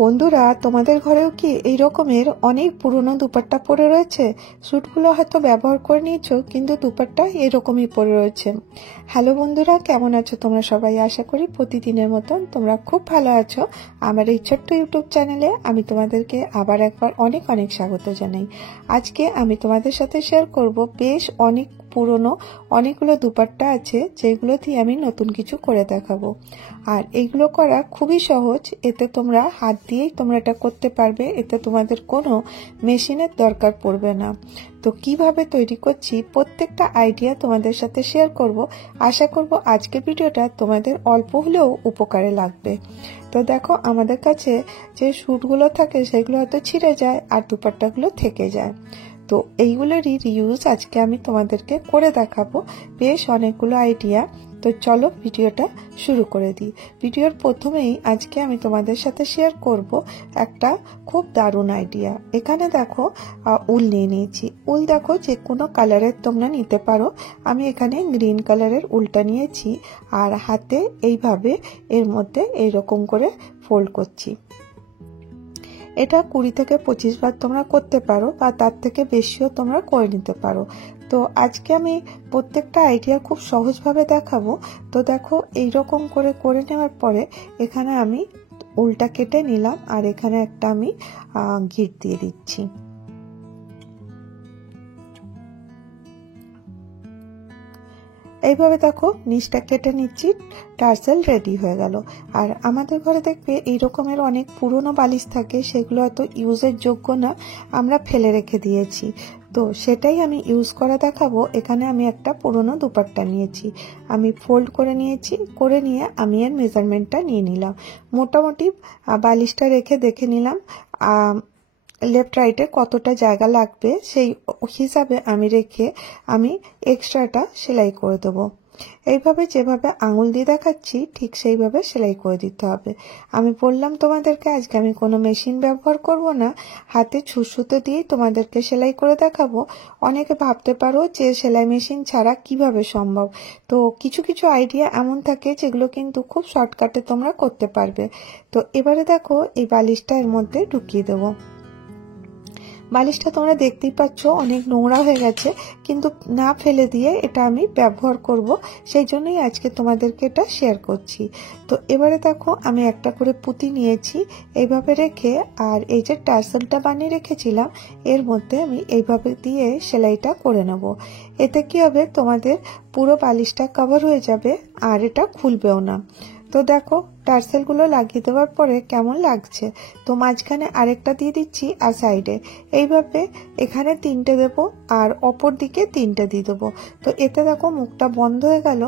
বন্ধুরা, তোমাদের ঘরেও কি এই রকমের অনেক পুরনো দুপাট্টা পরে রয়েছে? স্যুটগুলো হয়তো ব্যবহার করে নিয়েছো, কিন্তু দুপাট্টা এরকমই পরে রয়েছে। হ্যালো বন্ধুরা, কেমন আছো তোমরা সবাই? আশা করি প্রতিদিনের মতন তোমরা খুব ভালো আছো। আমার এই ছোট্ট ইউটিউব চ্যানেলে আমি তোমাদেরকে আবার একবার অনেক অনেক স্বাগত জানাই। আজকে আমি তোমাদের সাথে শেয়ার করব বেশ অনেক পুরনো অনেকগুলো দুপাট্টা আছে, যেগুলো দিয়ে আমি নতুন কিছু করে দেখাবো। আর এইগুলো করা খুবই সহজ, এতে তোমরা হাত দিয়েই তোমরা এটা করতে পারবে, এতে তোমাদের কোনো মেশিনের দরকার পড়বে না। তো কিভাবে তৈরি করছি প্রত্যেকটা আইডিয়া তোমাদের সাথে শেয়ার করব। আশা করব আজকের ভিডিওটা তোমাদের অল্প হলেও উপকারে লাগবে। তো দেখো, আমাদের কাছে যে স্যুটগুলো থাকে সেগুলো হয়তো ছিঁড়ে যায় আর দুপাট্টাগুলো থেকে যায়। তো এইগুলোরই রিউজ আজকে আমি তোমাদেরকে করে দেখাবো, বেশ অনেকগুলো আইডিয়া। তো চলো ভিডিওটা শুরু করে দিই। ভিডিওর প্রথমেই আজকে আমি তোমাদের সাথে শেয়ার করব একটা খুব দারুণ আইডিয়া। এখানে দেখো উল নিয়ে নিয়েছি। উল দেখো যে কোনো কালারের তোমরা নিতে পারো। আমি এখানে গ্রিন কালারের উলটা নিয়েছি আর হাতে এইভাবে এর মধ্যে এইরকম করে ফোল্ড করছি। এটা 20 থেকে 25 বার তোমরা করতে পারো বা তার থেকে বেশিও তোমরা করে নিতে পারো। তো আজকে আমি প্রত্যেকটা আইডিয়া খুব সহজভাবে দেখাবো। তো দেখো, এইরকম করে করে নেওয়ার পরে এখানে আমি উল্টা কেটে নিলাম আর এখানে একটা আমি গিট দিয়ে দিচ্ছি। এইভাবে দেখো নিচটা কেটে নিচ্ছি, টার্সেল রেডি হয়ে গেল। আর আমাদের ঘরে দেখবে এই রকমের অনেক পুরনো বালিশ থাকে, সেগুলো হয়তো ইউজের যোগ্য না, আমরা ফেলে রেখে দিয়েছি। তো সেটাই আমি ইউজ করে দেখাবো। এখানে আমি একটা পুরনো দুপাট্টা নিয়েছি, আমি ফোল্ড করে নিয়েছি, করে নিয়ে আমি এর মেজারমেন্টটা নিয়ে নিলাম। মোটামুটি বালিশটা রেখে দেখে নিলাম লেফট রাইটে কতটা জায়গা লাগবে, সেই হিসাবে আমি রেখে আমি এক্সট্রাটা সেলাই করে দেবো। এইভাবে যেভাবে আঙুল দিয়ে দেখাচ্ছি ঠিক সেইভাবে সেলাই করে দিতে হবে। আমি বললাম তোমাদেরকে আজকে আমি কোনো মেশিন ব্যবহার করব না, হাতে ছুঁচো দিয়েই তোমাদেরকে সেলাই করে দেখাবো। অনেকে ভাবতে পারো যে সেলাই মেশিন ছাড়া কিভাবে সম্ভব। তো কিছু কিছু আইডিয়া এমন থাকে যেগুলো কিন্তু খুব শর্টকাটে তোমরা করতে পারবে। তো এবারে দেখো এই বালিশটা এর মধ্যে ঢুকিয়ে দেবো। বালিশটা তোমরা দেখতেই পাচ্ছ অনেক নোংরা হয়ে গেছে, কিন্তু না ফেলে দিয়ে এটা আমি ব্যবহার করব, সেই জন্যই আজকে তোমাদেরকে এটা শেয়ার করছি। তো এবারে দেখো আমি একটা করে পুঁতি নিয়েছি এইভাবে রেখে, আর এই যে টার্সেলটা বানিয়ে রেখেছিলাম এর মধ্যে আমি এইভাবে দিয়ে সেলাইটা করে নেব। এতে কি হবে, তোমাদের পুরো বালিশটা কভার হয়ে যাবে আর এটা খুলবেও না। তো দেখো টার্সেলগুলো লাগিয়ে দেওয়ার পরে কেমন লাগছে। তো মাঝখানে আরেকটা দিয়ে দিচ্ছি আর সাইডে এইভাবে এখানে 3টে দেবো আর অপর দিকে 3টে দিয়ে দেবো। তো এতে দেখো মুখটা বন্ধ হয়ে গেল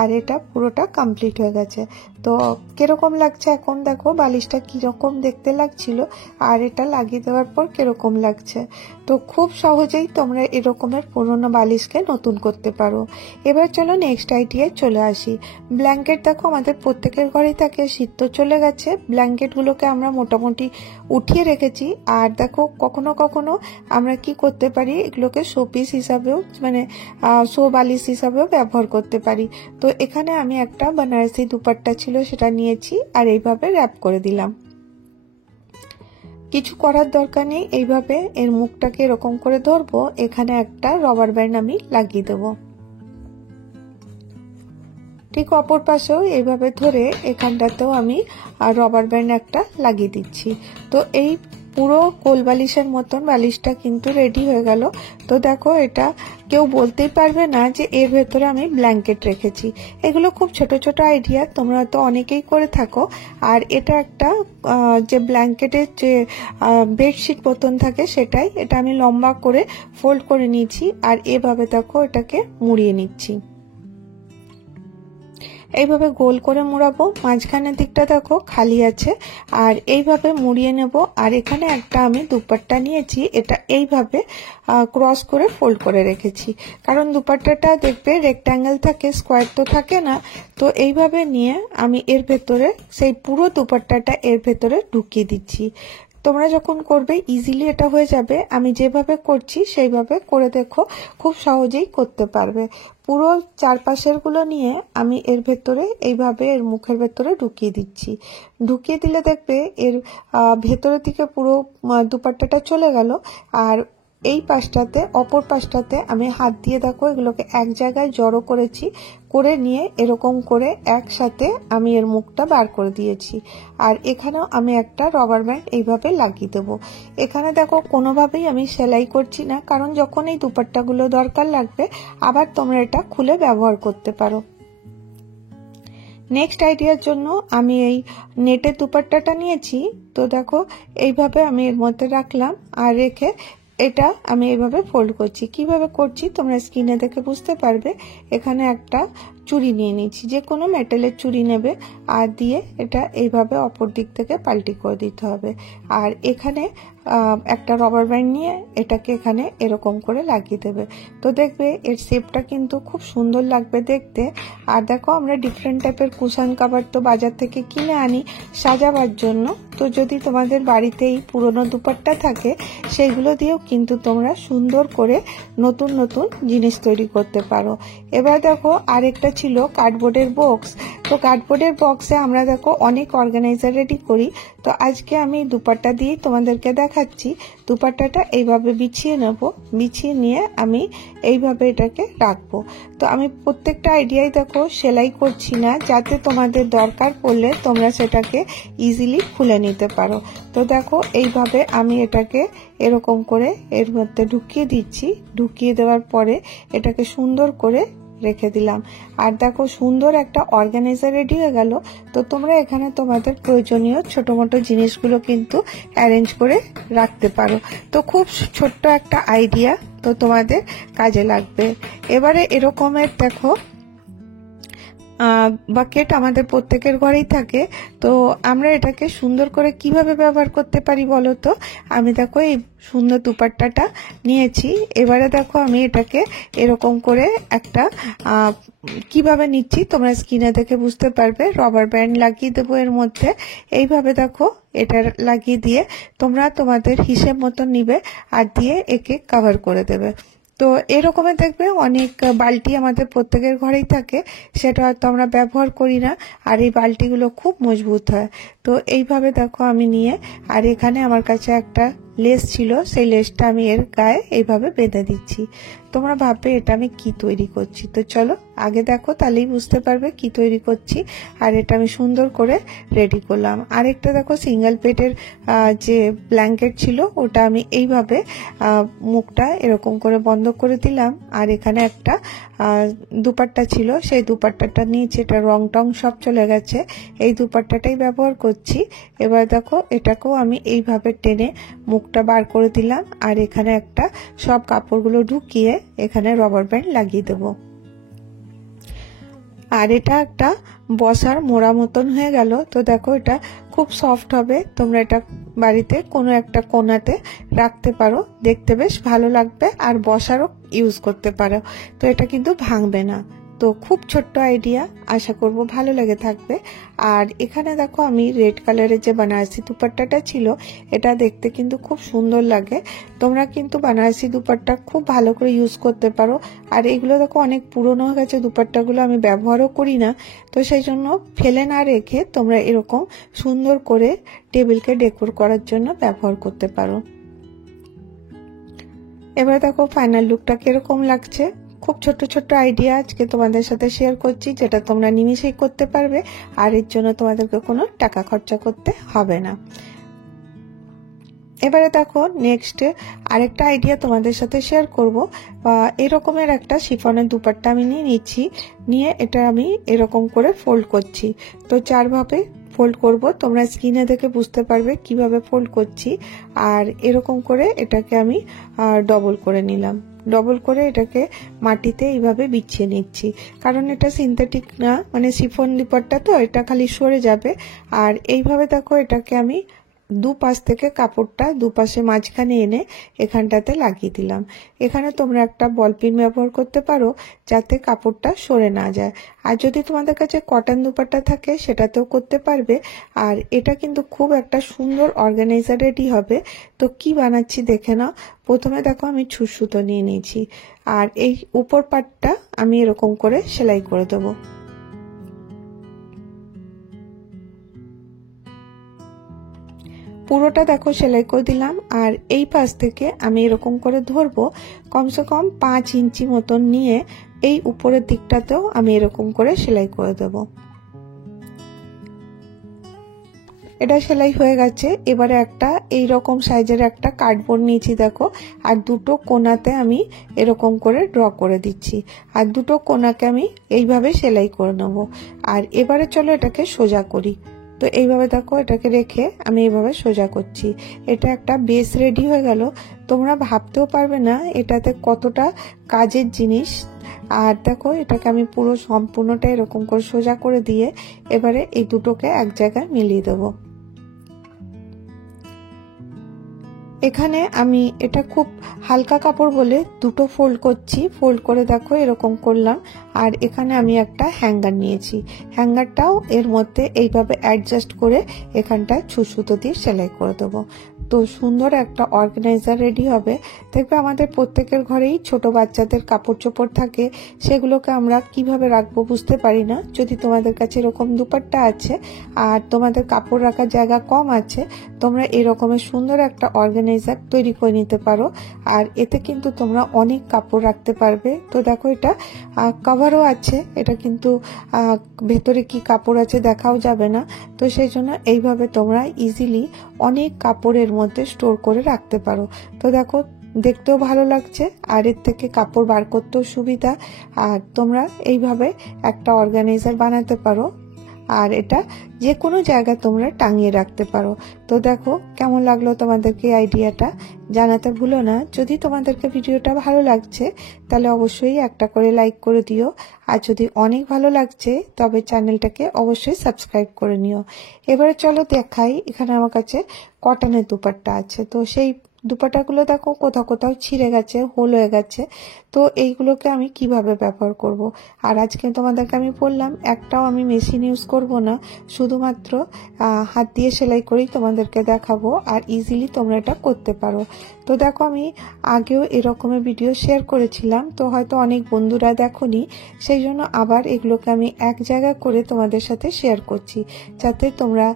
আর এটা পুরোটা কমপ্লিট হয়ে গেছে। তো কিরকম লাগছে এখন দেখো, বালিশটা কিরকম দেখতে লাগছিল আর এটা লাগিয়ে দেওয়ার পর কিরকম লাগছে। তো খুব সহজেই তোমরা এরকমের পুরোনো বালিশকে নতুন করতে পারো। এবার চলো নেক্সট আইডিয়ায় চলে আসি। ব্ল্যাঙ্কেট দেখো আমাদের প্রত্যেকের ঘরেই থাকে, শীত তো চলে গেছে, ব্ল্যাঙ্কেটগুলোকে আমরা মোটামুটি উঠিয়ে রেখেছি। আর দেখো কখনো কখনো আমরা কি করতে পারি, এগুলোকে শোপিস হিসাবেও মানে শো বালিশ হিসাবেও ব্যবহার করতে পারি। তো এখানে আমি একটা বেনারসি দুপাট্টা ছিল সেটা নিয়েছি আর এইভাবে র্যাপ করে দিলাম। কিছু করার দরকার নেই, এইভাবে এর মুখটাকে এরকম করে ধরবো, এখানে একটা রবার ব্যান্ড আমি লাগিয়ে দেবো। ঠিক অপর পাশেও এইভাবে ধরে এখানটাতেও আমি রবার ব্যান্ড একটা লাগিয়ে দিচ্ছি। তো এই পুরো কোল বালিশের মতন বালিশটা কিন্তু রেডি হয়ে গেল। তো দেখো এটা কেউ বলতেই পারবে না যে এর ভেতরে আমি ব্ল্যাঙ্কেট রেখেছি। এগুলো খুব ছোট ছোট আইডিয়া, তোমরা তো অনেকেই করে থাকো। আর এটা একটা যে ব্ল্যাঙ্কেটের যে বেডশিট মতন থাকে সেটাই, এটা আমি লম্বা করে ফোল্ড করে নিয়েছি আর এভাবে দেখো এটাকে মুড়িয়ে নিচ্ছি। এইভাবে গোল করে মুড়াবো, মাঝখানের দিকটা দেখো খালি আছে আর এইভাবে মুড়িয়ে নেব। আর এখানে একটা আমি দুপাট্টা নিয়েছি, এটা এইভাবে ক্রস করে ফোল্ড করে রেখেছি, কারণ দুপাট্টাটা দেখবে রেক্ট্যাঙ্গেল থাকে, স্কোয়ার তো থাকে না। তো এইভাবে নিয়ে আমি এর ভেতরে সেই পুরো দুপাট্টাটা এর ভেতরে ঢুকিয়ে দিচ্ছি। তোমরা যখন করবে ইজিলি এটা হয়ে যাবে। আমি যেভাবে করছি সেইভাবে করে দেখো, খুব সহজেই করতে পারবে। পুরো চারপাশের গুলো নিয়ে আমি এর ভেতরে এইভাবে এর মুখের ভেতরে ঢুকিয়ে দিচ্ছি। ঢুকিয়ে দিলে দেখবে এর ভেতরের দিকে পুরো দুপাট্টাটা চলে গেল। আর এই পাশটাতে, অপর পাশটাতে আমি হাত দিয়ে দেখো এগুলোকে এক জায়গায় জড়ো করেছি, করে নিয়ে এরকম করে একসাথে আমি এর মুখটা বার করে দিয়েছি। আর এখানেও আমি একটা রবার ব্যান্ড এইভাবে লাগিয়ে দেবো। এখানে দেখো কোনোভাবেই আমি সেলাই করছি না, কারণ যখন এই দুপাট্টাগুলো দরকার লাগবে আবার তোমরা এটা খুলে ব্যবহার করতে পারো। নেক্সট আইডিয়ার জন্য আমি এই নেটের দুপাট্টাটা নিয়েছি। তো দেখো এইভাবে আমি এর মধ্যে রাখলাম, আর রেখে এটা আমি এইভাবে ফোল্ড করছি। কিভাবে করছি তোমরা স্ক্রিনে দেখে বুঝতে পারবে। এখানে একটা চুড়ি নিয়ে নিচ্ছি, যে কোনো মেটালের চুড়ি নেবে, আর দিয়ে এটা এইভাবে অপর দিক থেকে পাল্টি করে দিতে হবে। আর এখানে একটা রবার ব্যান্ড নিয়ে এটাকে এখানে এরকম করে লাগিয়ে দেবে। তো দেখবে এর শেপটা কিন্তু খুব সুন্দর লাগবে দেখতে। আর দেখো আমরা ডিফারেন্ট টাইপের কুশন কভার তো বাজার থেকে কিনে আনি সাজাবার জন্য। তো যদি তোমাদের বাড়িতেই পুরনো দুপাট্টা থাকে সেইগুলো দিয়েও কিন্তু তোমরা সুন্দর করে নতুন নতুন জিনিস তৈরি করতে পারো। এবার দেখো আরেকটা ছিল কার্ডবোর্ডের বক্স। তো কার্ডবোর্ডের বক্সে আমরা দেখো অনেক অর্গানাইজার রেডি করি। তো আজকে আমি দুপাট্টা দিয়ে তোমাদেরকে দেখাচ্ছি। দুপাট্টাটা এইভাবে বিছিয়ে নেব, বিছিয়ে নিয়ে আমি এইভাবে এটাকে রাখবো। তো আমি প্রত্যেকটা আইডিয়াই দেখো সেলাই করছি না, যাতে তোমাদের দরকার পড়লে তোমরা সেটাকে ইজিলি খুলে নিতে পারো। তো দেখো এইভাবে আমি এটাকে এরকম করে এর মধ্যে ঢুকিয়ে দিচ্ছি। ঢুকিয়ে দেওয়ার পরে এটাকে সুন্দর করে রেখে দিলাম। আর দেখো সুন্দর একটা অর্গানাইজার রেডি হয়ে গেল। তো তোমরা এখানে তোমাদের প্রয়োজনীয় ছোট মোটো জিনিসগুলো কিন্তু অ্যারেঞ্জ করে রাখতে পারো। তো খুব ছোট্ট একটা আইডিয়া, তো তোমাদের কাজে লাগবে। এবারে এরকমের দেখো বাকেট আমাদের প্রত্যেকের ঘরেই থাকে। তো আমরা এটাকে সুন্দর করে কিভাবে ব্যবহার করতে পারি বলো তো। আমি দেখো এই সুন্দর দুপাট্টাটা নিয়েছি। এবারে দেখো আমি এটাকে এরকম করে একটা কিভাবে নিচ্ছি তোমরা স্ক্রিনে দেখে বুঝতে পারবে। রবার ব্যান্ড লাগিয়ে দেবো এর মধ্যে। এইভাবে দেখো এটা লাগিয়ে দিয়ে তোমরা তোমাদের হিসেব মতো নিবে আর দিয়ে একে কভার করে দেবে। তো এরকমের দেখবে অনেক বালতি আমাদের প্রত্যেকের ঘরেই থাকে, সেটা হয়তো আমরা ব্যবহার করি না। আর এই বালতিগুলো খুব মজবুত হয়। তো এইভাবে দেখো আমি নিয়ে, আর এখানে আমার কাছে একটা লেস ছিল, সেই লেসটা আমি এর গায়ে এইভাবে বেঁধে দিচ্ছি। তোমরা ভাববে এটা আমি কি তৈরি করছি। তো চলো আগে দেখো, তাহলেই বুঝতে পারবে কি তৈরি করছি। আর এটা আমি সুন্দর করে রেডি করলাম। আরেকটা দেখো সিঙ্গেল পেটের যে ব্ল্যাঙ্কেট ছিল, ওটা আমি এইভাবে মুখটা এরকম করে বন্ধ করে দিলাম। আর এখানে একটা দুপাট্টা ছিল, সেই দুপাট্টাটা নিচে এটা রং টং সব চলে গেছে, এই দুপাট্টাটাই ব্যবহার করছি। এবার দেখো এটাকেও আমি এইভাবে টেনে মুখটা বার করে দিলাম। আর এখানে একটা সব কাপড়গুলো ঢুকিয়ে এখানে রবার ব্যান্ড লাগিয়ে দেবো। আর এটা একটা বসার মোড়া মতন হয়ে গেল। তো দেখো এটা খুব সফট হবে, তোমরা এটা বাড়িতে কোনো একটা কোণাতে রাখতে পারো, দেখতে বেশ ভালো লাগবে। আর বসারও ইউজ করতে পারো, তো এটা কিন্তু ভাঙবে না। তো খুব ছোট্ট আইডিয়া, আশা করব ভালো লেগে থাকবে। আর এখানে দেখো আমি রেড কালারের যে বানারসি দুপাট্টাটা ছিল, এটা দেখতে কিন্তু খুব সুন্দর লাগে। তোমরা কিন্তু বানারসি দুপাট্টা খুব ভালো করে ইউজ করতে পারো। আর এগুলো দেখো অনেক পুরনো হয়ে গেছে দুপাট্টাগুলো, আমি ব্যবহারও করি না। তো সেই জন্য ফেলে না রেখে তোমরা এরকম সুন্দর করে টেবিলকে ডেকোর করার জন্য ব্যবহার করতে পারো। এবার দেখো ফাইনাল লুকটা কিরকম লাগছে। খুব ছোট্ট ছোট্ট আইডিয়া আজকে তোমাদের সাথে শেয়ার করছি, যেটা তোমরা নিমিষেই করতে পারবে। আর এর জন্য তোমাদেরকে কোনো টাকা খরচা করতে হবে না। এবারে দেখো নেক্সট আরেকটা আইডিয়া তোমাদের সাথে শেয়ার করব। এরকমের একটা শিফনের দুপাট্টা আমি নিয়ে নিচ্ছি, নিয়ে এটা আমি এরকম করে ফোল্ড করছি। তো চারভাবে ফোল্ড করব, তোমরা স্ক্রিনে দেখে বুঝতে পারবে কিভাবে ফোল্ড করছি। আর এরকম করে এটাকে আমি ডবল করে নিলাম। ডবল করে এটাকে মাটিতে এইভাবে বিছিয়ে নিচ্ছি, কারণ এটা সিনথেটিক না, মানে শিফন দুপাট্টা, তো এটা খালি সরে যাবে। আর এইভাবে দেখো এটাকে আমি দুপাশ থেকে কাপড়টা দুপাশে মাঝখানে এনে এখানটাতে লাগিয়ে দিলাম। এখানে তোমরা একটা বল পিন ব্যবহার করতে পারো যাতে কাপড়টা সরে না যায়। আর যদি তোমাদের কাছে কটন দুপাট্টা থাকে সেটাতেও করতে পারবে। আর এটা কিন্তু খুব একটা সুন্দর অর্গানাইজার রেডি হবে। তো কি বানাচ্ছি দেখে নাও। প্রথমে দেখো আমি ছুঁচ সুতো নিয়ে নিয়েছি, আর এই উপর পাটটা আমি এরকম করে সেলাই করে দেবো। পুরোটা দেখো সেলাই করে দিলাম। আর এই পাশ থেকে আমি এরকম করে ধরবো, কমসে কম 5 ইঞ্চি মতন নিয়ে এই উপরের দিকটাতেও আমি এরকম করে সেলাই করে দেব। এটা সেলাই হয়ে গেছে। এবারে একটা এই রকম সাইজের একটা কার্ডবোর্ড নিয়েছি দেখো, আর দুটো কোণাতে আমি এরকম করে ড্র করে দিচ্ছি, আর দুটো কোণাকে আমি এইভাবে সেলাই করে নেব। আর এবারে চলো এটাকে সোজা করি। তো এইভাবে দেখো এটাকে রেখে আমি এইভাবে সোজা করছি। এটা একটা বেস রেডি হয়ে গেল। তোমরা ভাবতেও পারবে না এটাতে কতটা কাজের জিনিস। আর দেখো এটাকে আমি পুরো সম্পূর্ণটা এরকম করে সোজা করে দিয়ে এবারে এই দুটোকে এক জায়গায় মিলিয়ে দেবো। এখানে আমি এটা খুব হালকা কাপড় বলে দুটো ফোল্ড করছি। ফোল্ড করে দেখো এরকম করলাম। আর এখানে আমি একটা হ্যাঙ্গার নিয়েছি, হ্যাঙ্গারটাও এর মধ্যে এইভাবে অ্যাডজাস্ট করে এখানটায় ছুঁচ সুতো দিয়ে সেলাই করে দেবো। তো সুন্দর একটা অর্গানাইজার রেডি হবে। দেখবে আমাদের প্রত্যেকের ঘরেই ছোট বাচ্চাদের কাপড় চোপড় থাকে, সেগুলোকে আমরা কিভাবে রাখবো বুঝতে পারি না। যদি তোমাদের কাছে এরকম দুপাট্টা আছে আর তোমাদের কাপড় রাখার জায়গা কম আছে, তোমরা এরকমের সুন্দর একটা অর্গানাইজার তৈরি করে নিতে পারো। আর এতে কিন্তু তোমরা অনেক কাপড় রাখতে পারবে। তো দেখো এটা কভারও আছে, এটা কিন্তু ভেতরে কি কাপড় আছে দেখাও যাবে না। তো সেই জন্য এইভাবে তোমরা ইজিলি অনেক কাপড়ের মধ্যে স্টোর করে রাখতে পারো। তো দেখো দেখতেও ভালো লাগছে, আর এর থেকে কাপড় বার করতেও সুবিধা। আর তোমরা এইভাবে একটা অর্গানাইজার বানাতে পারো, আর এটা যে কোনো জায়গায় তোমরা টাঙিয়ে রাখতে পারো। তো দেখো কেমন লাগলো তোমাদেরকে আইডিয়াটা, জানাতে ভুলো না। যদি তোমাদেরকে ভিডিওটা ভালো লাগছে তাহলে অবশ্যই একটা করে লাইক করে দিও, আর যদি অনেক ভালো লাগছে তবে চ্যানেলটাকে অবশ্যই সাবস্ক্রাইব করে নিও। এবারে চলো দেখাই, এখানে আমার কাছে কটনের দুপাট্টা আছে। তো সেই দুপাট্টাগুলো দেখো কোথাও কোথাও ছিঁড়ে গেছে, হোল হয়ে গেছে। তো এইগুলোকে আমি কিভাবে ব্যবহার করব। আর আজকে তোমাদেরকে আমি বললাম একটাও আমি মেশিন ইউজ করব না, শুধুমাত্র হাত দিয়ে সেলাই করেই তোমাদেরকে দেখাবো। আর ইজিলি তোমরা এটা করতে পারো। তো দেখো আমি আগেও এরকমের ভিডিও শেয়ার করেছিলাম, তো হয়তো অনেক বন্ধুরা দেখোনি, সেই জন্য আবার এগুলোকে আমি এক জায়গায় করে তোমাদের সাথে শেয়ার করছি, যাতে তোমরা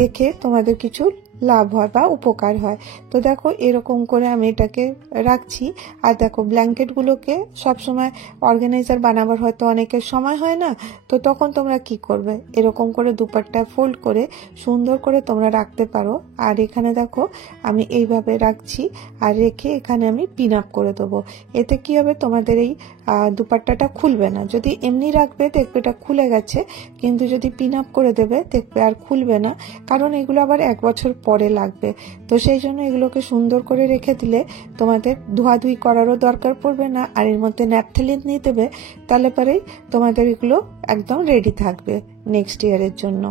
দেখে তোমাদের কিছু লাভ হয় বা উপকার হয়। তো দেখো এরকম করে আমি এটাকে রাখছি। আর দেখো ব্ল্যাঙ্কেটগুলোকে সবসময় অর্গানাইজার বানাবার হয়তো অনেকের সময় হয় না, তো তখন তোমরা কি করবে, এরকম করে দুপাট্টা ফোল্ড করে সুন্দর করে তোমরা রাখতে পারো। আর এখানে দেখো আমি এইভাবে রাখছি, আর রেখে এখানে আমি পিন আপ করে দেবো। এতে কি হবে, তোমাদের এই দুপাট্টাটা খুলবে না। যদি এমনি রাখবে দেখবে এটা খুলে গেছে, কিন্তু যদি পিন আপ করে দেবে দেখবে আর খুলবে না, কারণ এগুলো আবার 1 বছর পরে লাগবে। তো সেই জন্য এগুলোকে সুন্দর করে রেখে দিলে তোমাদের ধোয়াধুয়ি করারও দরকার পড়বে না। আর এর মধ্যে ন্যাপথলিন নিয়ে দেবে, তাহলে পরেই তোমাদের এগুলো একদম রেডি থাকবে নেক্সট ইয়ারের জন্য।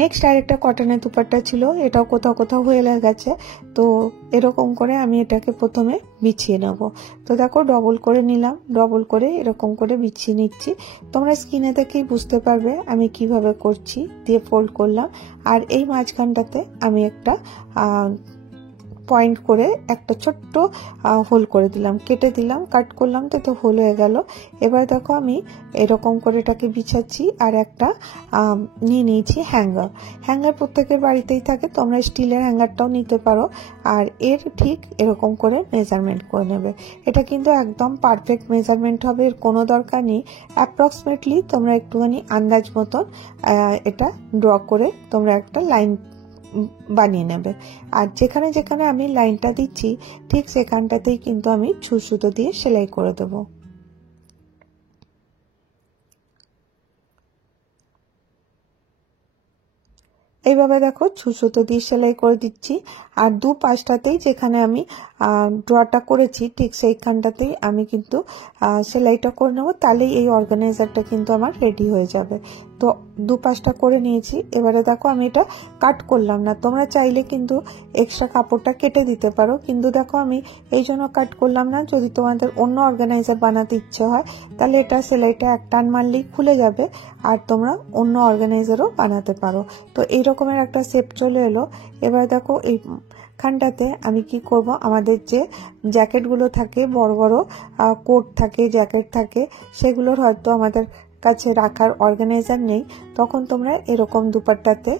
নেক্সট আরেকটা কটনের দুপাট্টা ছিল, এটাও কোথাও কোথাও হয়ে গেছে। তো এরকম করে আমি এটাকে প্রথমে বিছিয়ে নেব। তো দেখো ডবল করে নিলাম, ডবল করে এরকম করে বিছিয়ে নিচ্ছি। তোমরা স্ক্রিনে দেখেই বুঝতে পারবে আমি কিভাবে করছি। দিয়ে ফোল্ড করলাম, আর এই মাঝখানটাতে আমি একটা পয়েন্ট করে একটা ছোট্ট হোল করে দিলাম, কেটে দিলাম, কাট করলাম, তো হোল হয়ে গেল। এবার দেখো আমি এরকম করে এটাকে বিছাচ্ছি। আর একটা নিয়ে নিয়েছি হ্যাঙ্গার। হ্যাঙ্গার প্রত্যেকের বাড়িতেই থাকে, তোমরা স্টিলের হ্যাঙ্গারটাও নিতে পারো। আর এর ঠিক এরকম করে মেজারমেন্ট করে নেবে। এটা কিন্তু একদম পারফেক্ট মেজারমেন্ট হবে, এর কোনো দরকার নেই। অ্যাপ্রক্সিমেটলি তোমরা একটুখানি আন্দাজ মতন এটা ড্র করে তোমরা একটা লাইন বানিয়ে নেবে। আর যেখানে যেখানে আমি লাইনটা দিচ্ছি ঠিক সেখানটাতেই কিন্তু আমি ছুঁচ সুতো দিয়ে সেলাই করে দেবো। এইভাবে দেখো ছুঁচ সুতো দিয়ে সেলাই করে দিচ্ছি। আর দু পাশটাতেই যেখানে আমি ড্রটা করেছি ঠিক সেইখানটাতেই আমি কিন্তু সেলাইটা করে নেবো, তাহলেই এই অর্গানাইজারটা কিন্তু আমার রেডি হয়ে যাবে। তো দুপাশটা করে নিয়েছি। এবারে দেখো আমি এটা কাট করলাম না, তোমরা চাইলে কিন্তু এক্সট্রা কাপড়টা কেটে দিতে পারো, কিন্তু দেখো আমি এই জন্য কাট করলাম না। যদি তোমাদের অন্য অর্গানাইজার বানাতে ইচ্ছে হয় তাহলে এটা সেলাইটা এক টান মারলেই খুলে যাবে, আর তোমরা অন্য অর্গানাইজারও বানাতে পারো। তো এই রকমের একটা শেপ চলে এলো। এবার দেখো এই খানটাতে আমি কি করব, আমাদের যে জ্যাকেটগুলো থাকে, বড় বড় কোট থাকে, জ্যাকেট থাকে, সেগুলোর হয়তো আমাদের কাছে রাখার অর্গানাইজার নেই, তখন তোমরা এরকম দুপাট্টাতে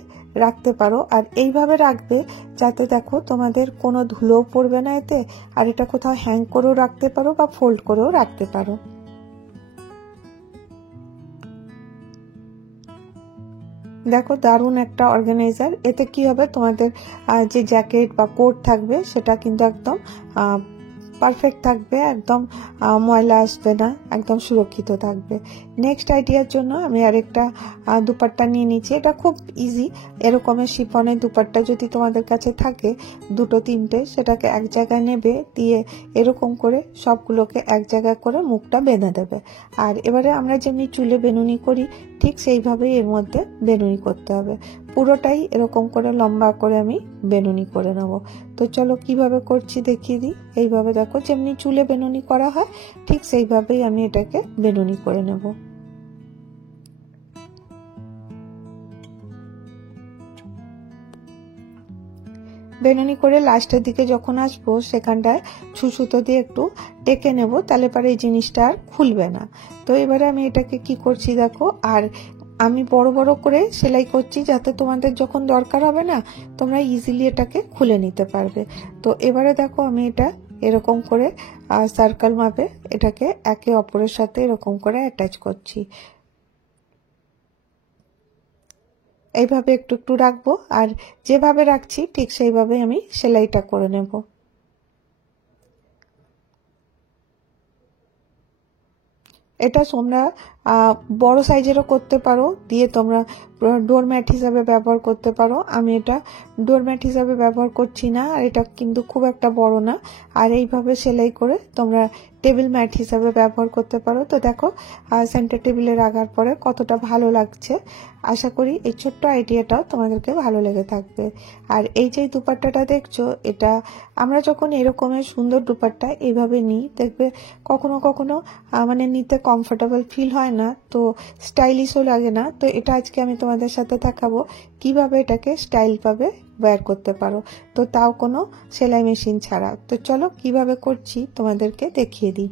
রাখতে পারো। আর এইভাবে রাখবে যাতে দেখো তোমাদের কোনো ধুলোও পড়বে না এতে, আর এটা কোথাও হ্যাং করেও রাখতে পারো বা ফোল্ড করেও রাখতে পারো। দেখো দারুণ একটা অর্গানাইজার। এতে কি হবে, তোমাদের যে জ্যাকেট বা কোট থাকবে সেটা কিন্তু একদম পারফেক্ট থাকবে, একদম ময়লা আসবে না, একদম সুরক্ষিত থাকবে। নেক্সট আইডিয়ার জন্য আমি আরেকটা দুপাট্টা নিয়ে নিচ্ছি। এটা খুব ইজি, এরকমের শিফনের দুপাট্টা যদি তোমাদের কাছে থাকে দুটো তিনটে, সেটাকে এক জায়গায় নেবে, দিয়ে এরকম করে সবগুলোকে এক জায়গায় করে মুখটা বেঁধে দেবে। আর এবারে আমরা যেমনি চুলে বেনুনি করি ঠিক সেইভাবেই এর মধ্যে বেনুনি করতে হবে। পুরোটাই এরকম করে লম্বা করে আমি বেনুনি করে নেব। তো চলো কিভাবে করছি দেখিয়ে দিই। এইভাবে দেখো যেমনি চুলে বেনুনি করা হয় ঠিক সেইভাবেই আমি এটাকে বেনুনি করে নেব। বেনুনি করে লাস্টের দিকে যখন আসবো সেখানটায় সুতো দিয়ে একটু টেকে নেব, তাহলে পরে এই জিনিসটা আর খুলবে না। তো এবারে আমি এটাকে কি করছি দেখো, আর আমি বড় বড় করে সেলাই করছি যাতে তোমাদের যখন দরকার হবে না তোমরা ইজিলি এটাকে খুলে নিতে পারবে। তো এবারে দেখো আমি এটা এরকম করে সার্কেল মাপে এটাকে একে অপরের সাথে এরকম করে অ্যাটাচ করছি। এইভাবে একটু একটু রাখবো, আর যেভাবে রাখছি ঠিক সেইভাবে আমি সেলাইটা করে নেব। এটা তোমরা বড় সাইজেরও করতে পারো, দিয়ে তোমরা ডোরম্যাট হিসাবে ব্যবহার করতে পারো। আমি এটা ডোরম্যাট হিসাবে ব্যবহার করছি না, আর এটা কিন্তু খুব একটা বড় না। আর এইভাবে সেলাই করে তোমরা টেবিল ম্যাট হিসাবে ব্যবহার করতে পারো। তো দেখো সেন্টার টেবিলে রাখার পরে কতটা ভালো লাগছে। আশা করি এই ছোট্ট আইডিয়াটাও তোমাদেরকে ভালো লেগে থাকবে। আর এই যে দুপাট্টাটা দেখছো, এটা আমরা যখন এরকমের সুন্দর দুপাট্টা এইভাবে নিই দেখবে কখনো কখনো মানে নিতে কমফোর্টেবল ফিল হয় না, তো স্টাইলিশও লাগে না। তো এটা আজকে আমি তোমাদের সাথে দেখাবো কিভাবে এটাকে স্টাইল ভাবে ওয়্যার করতে পারো, তো তাও কোনো সেলাই মেশিন ছাড়া। তো চলো কিভাবে করছি তোমাদেরকে দেখিয়ে দিই।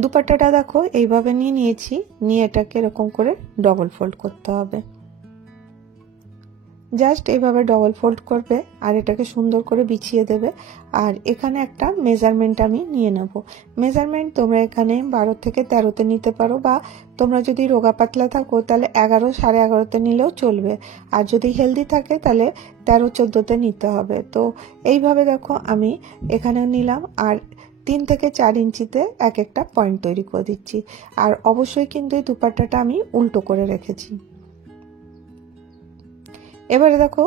দুপাট্টাটা দেখো এইভাবে নিয়ে নিয়েছি, নিয়ে এটাকে এরকম করে ডবল ফোল্ড করতে হবে। জাস্ট এইভাবে ডবল ফোল্ড করবে আর এটাকে সুন্দর করে বিছিয়ে দেবে। আর এখানে একটা মেজারমেন্ট আমি নিয়ে নেব। মেজারমেন্ট তোমরা এখানে 12 থেকে 13তে নিতে পারো, বা তোমরা যদি রোগা পাতলা থাকো তাহলে 11 সাড়ে 11তে নিলেও চলবে, আর যদি হেলদি থাকে তাহলে 13-14তে নিতে হবে। তো এইভাবে দেখো আমি এখানে নিলাম, আর 3 থেকে 4 ইঞ্চিতে এক একটা পয়েন্ট তৈরি করে দিচ্ছি। আর অবশ্যই কিন্তু এই দুপাট্টাটা আমি উল্টো করে রেখেছি। এবারে দেখো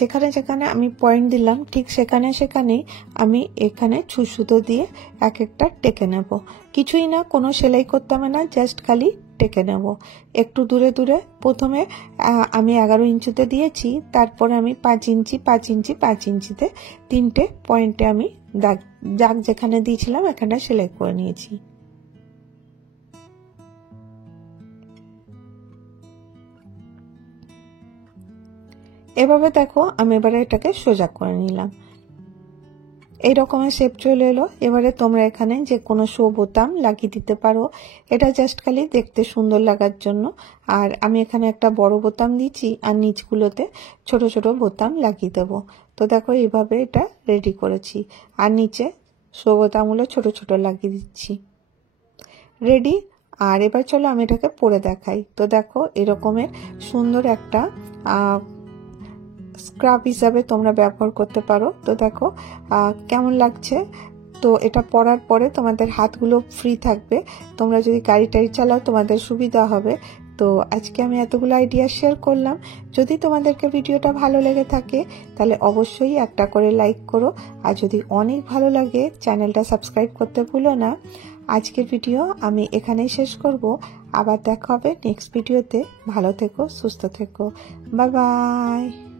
যেখানে যেখানে আমি পয়েন্ট দিলাম ঠিক সেখানে সেখানে আমি এখানে সুতো দিয়ে এক একটা টেকে নেব। কিছুই না, কোনো সেলাই করতে হবে না, জাস্ট খালি টেকে নেব। একটু দূরে দূরে প্রথমে আমি 11 ইঞ্চিতে দিয়েছি, তারপরে আমি 5 ইঞ্চি 5 ইঞ্চি 5 ইঞ্চিতে 3টে পয়েন্টে আমি দাগ যেখানে দিয়েছিলাম এখানটা সেলাই করে নিয়েছি। এভাবে দেখো আমি এবারে এটাকে সোজা করে নিলাম। এই রকমের শেপ চলে এলো। এবারে তোমরা এখানে যে কোনো শো বোতাম লাগিয়ে দিতে পারো, এটা জাস্ট খালি দেখতে সুন্দর লাগার জন্য। আর আমি এখানে একটা বড় বোতাম দিচ্ছি আর নিচগুলোতে ছোট ছোট বোতাম লাগিয়ে দেবো। তো দেখো এইভাবে এটা রেডি করেছি, আর নিচে শো বোতামগুলো ছোট ছোট লাগিয়ে দিচ্ছি। রেডি। আর এবার চলো আমি এটাকে পরে দেখাই। তো দেখো এরকমের সুন্দর একটা স্ক্রাব হিসাবে তোমরা ব্যবহার করতে পারো। তো দেখো কেমন লাগছে। তো এটা পরার পরে তোমাদের হাতগুলো ফ্রি থাকবে, তোমরা যদি গাড়ি টাড়ি চালাও তোমাদের সুবিধা হবে। তো তো আজকে আমি এতগুলো আইডিয়া শেয়ার করলাম। যদি তোমাদেরকে ভিডিওটা ভালো লেগে থাকে তাহলে অবশ্যই একটা করে লাইক করো, আর যদি অনেক ভালো লাগে চ্যানেলটা সাবস্ক্রাইব করতে ভুলো না। আজকের ভিডিও আমি এখানেই শেষ করব। আবার দেখা হবে নেক্সট ভিডিওতে। ভালো থেকো, সুস্থ থেকো, বাই বাই।